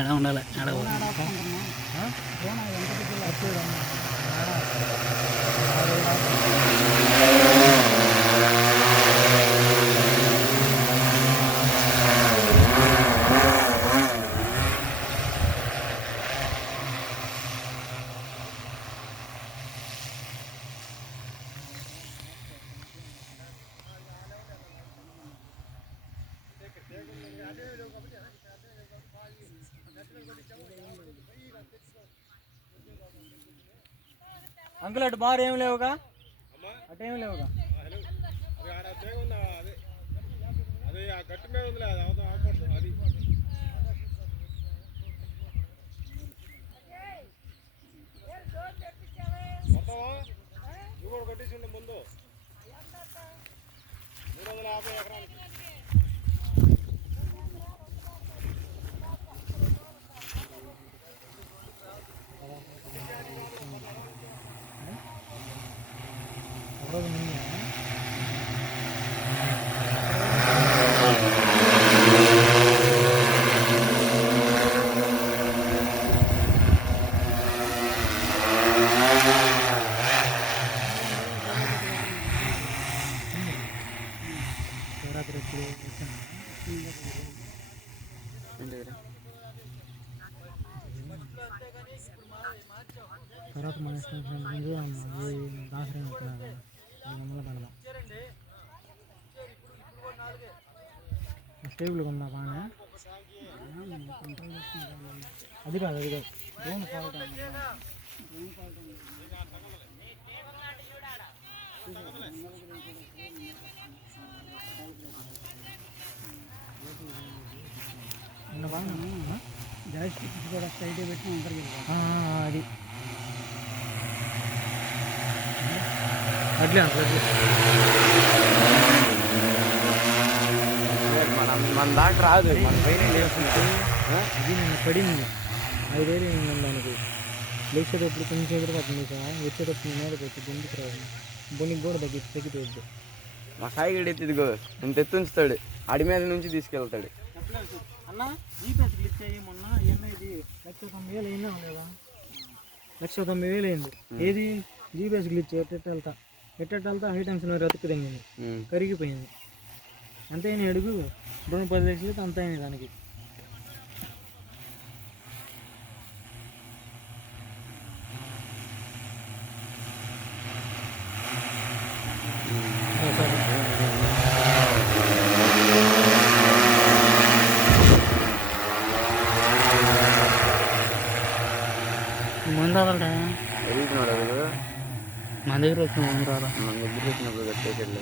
ఎలా ఉండాలి అంకుల్ అటు బార్ ఏం లేవుగా, అటేం లేవుగా. అది ఆ గట్టి మీద ఉంది, అది అది నువ్వు కూడా కొట్టేసిండు ముందు 350 ఎకరాలకి. తర్వాత మన దాసరి స్టేబుల్గా ఉందా బాగా, అది కాదు డ్రోన్ క్వాలిటీ గ్యాస్ కూడా స్ట్రైట్ పెట్టి ఉంటారు అది అట్లే మన దాకా రాదు, మన పైన ఇది నేను పడింది 5 ఏళ్ళు అయింది దానికి. లేచేటప్పుడు కొంచెం ఎదురుపడుతుంది సార్, వచ్చేటప్పుడు మీద పెట్టి బొందికి రాదు, బొనికి కూడా తగ్గిపోద్ది. మా సాయి గడి ఎత్తిదిగో ఇంత ఎత్తుంచుతాడు, అడి మీద నుంచి తీసుకెళ్తాడు. అన్న జీపీఎస్ క్లిక్ అయ్యి మొన్న ఇది 1,90,000 అయినా లేదా, 1,90,000 అయింది. ఏది జీపీఎస్ గ్లిచ్ ఎట్టెళ్తా హై టెన్షన్ రతుకు తగ్గింది, కరిగిపోయింది. అంతే అడుగు 10 లక్షలు అంత అయింది దానికి. ముందాలంటే ఎదుగుతున్నాడు మన దగ్గర వచ్చిన మన దగ్గర వచ్చినప్పుడు కట్టేసాడు.